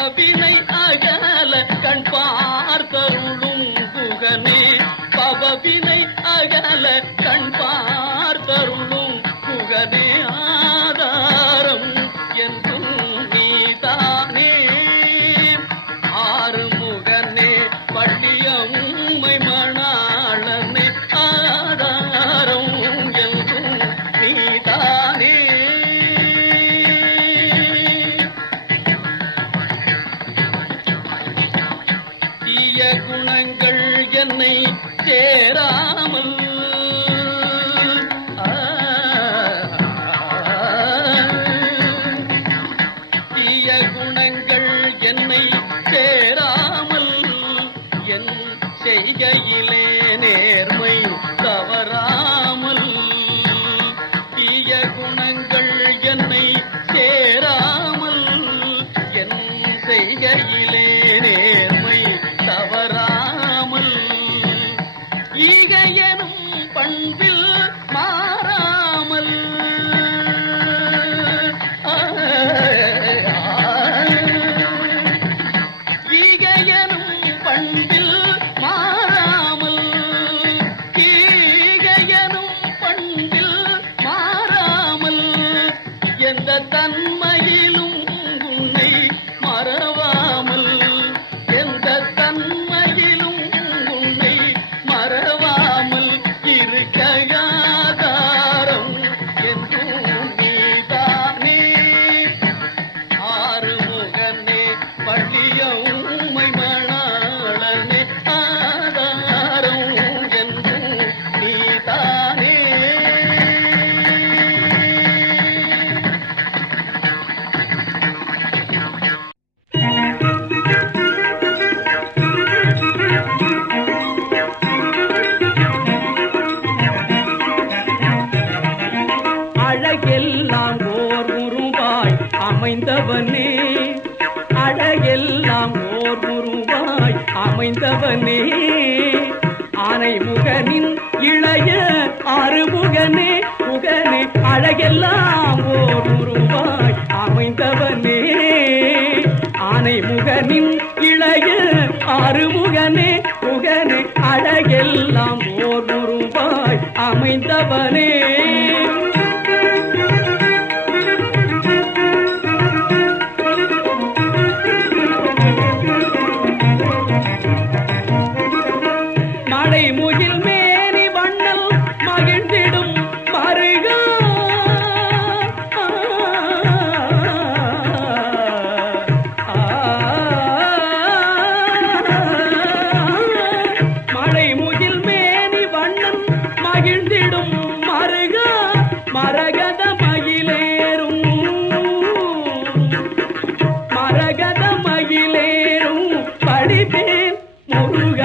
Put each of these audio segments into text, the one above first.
கவினை அகல கண்பா வாழ்க்கையிலே நேர்மை தவறாமல் தீய குணங்கள் என்னை சேராமல் என் செய்கையிலே நேர்மை அழகெல்லாம் ஓர் அமைந்தவனே. ஆனை முகனின் இளைய ஆறுமுகனே முகனே அழகெல்லாம் ஓர் அமைந்தவனே. மகிழ்ந்திடும் மருக மரகத மகிழேறும் மரகத மகிழேறும் படிவேல் முருக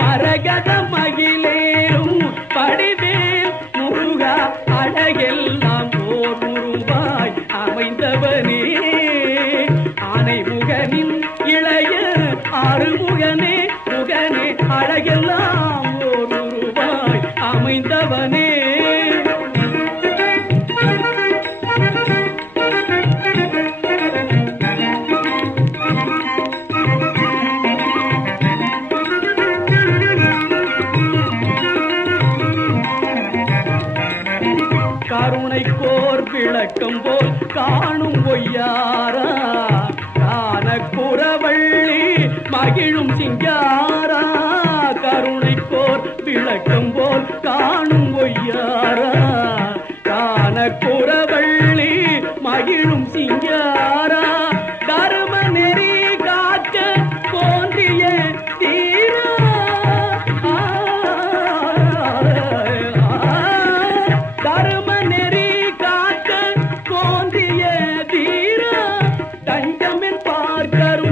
மரகத மகிழேறும் படிவேல் முருக. அழகெல்லாம் ஓர் உருவாய் அமைந்தவனே. கருணை கோர் விளக்கம் போல் காணும் பொய்யாரா? காண குறவள்ளி மகிழும் சிங்காரா? கருணை கோர் விளக்கம் போல் காணும் பொய்யாரா? காண ಕರು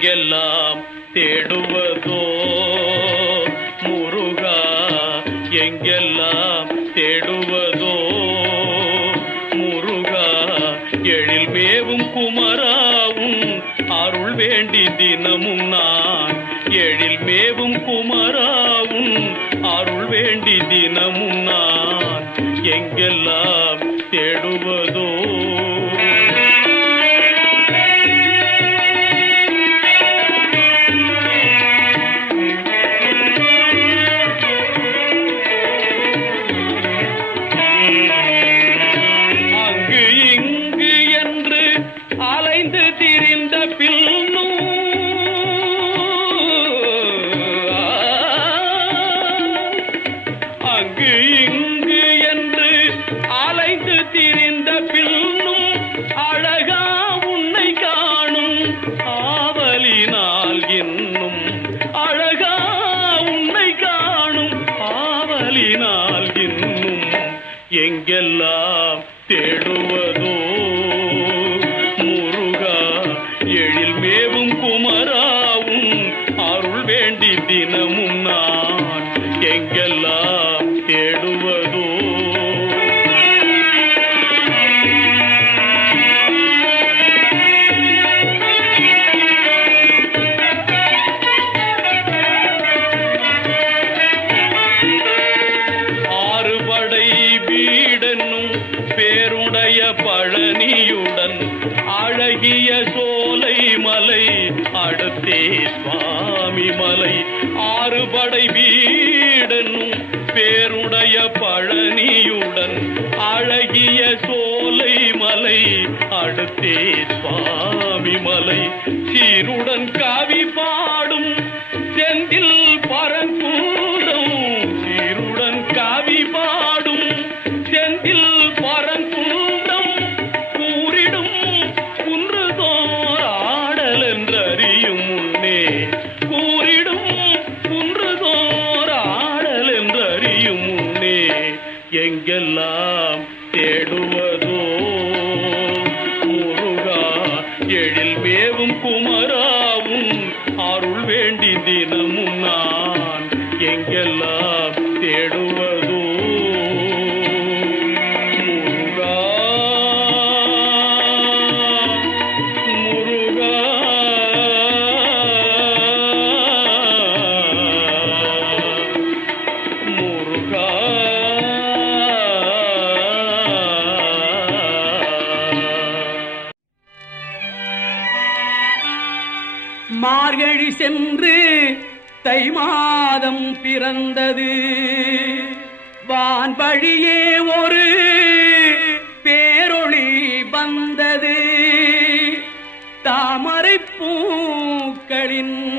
எங்கெல்லாம் தேடுவதோ? முருகா எங்கெல்லாம் தேடுவதோ? முருகா எழில் மேவும் குமராவும் அருள் வேண்டி தினமும் நான். எழில் மேவும் குமராவும் அருள் வேண்டி தினமும் நான். எங்கெல்லாம் தேடுவதோ? அங்கு இங்கு பழனியுடன் அழகிய சோலை மலை அடுத்தே சுவாமி மலை. ஆறுபடை வீடனும் பேருடைய பழனியுடன் அழகிய சோலை மலை அடுத்தே சுவாமி மலை. சீருடன் காவி பாடும் செந்தில் தேடுவதோ முருகா முருகா. முருகா. மார்கழி சென்று தை மாதம் பிறந்தது. வான்பழியே ஒரு பேரொளி வந்தது. தாமரை பூக்களின்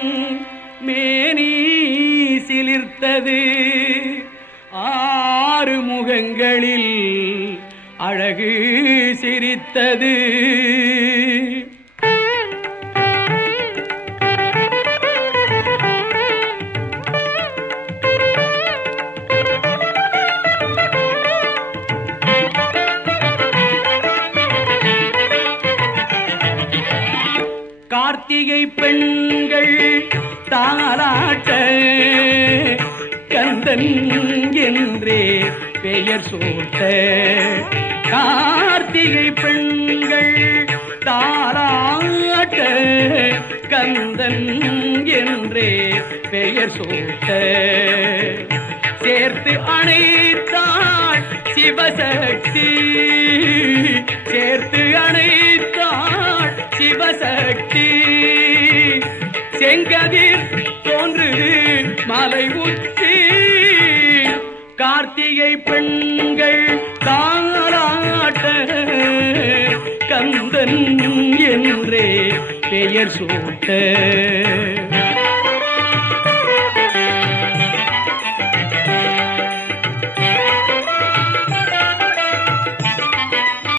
மேனி சிலிர்த்தது. ஆறு முகங்களில் அழகு சிரித்தது. பெண்கள் தாராட்ட கந்தன் என்றே பெயர் சூட்ட. கார்த்திகை பெண்கள் தாராட்ட கந்தன் என்றே பெயர் சூட்ட. சேர்த்து அணைத்தாள் சிவசக்தி. சேர்த்து அணைத்தாள் சிவசக்தி. சூட்ட